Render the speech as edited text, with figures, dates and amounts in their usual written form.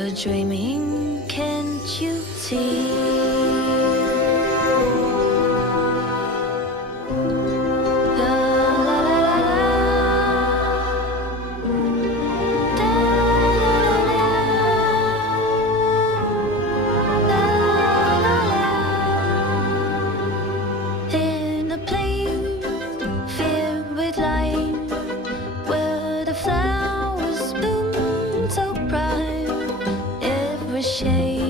We're dreaming, can't you see? In a place filled with light, where the flowers bloom so bright, every shade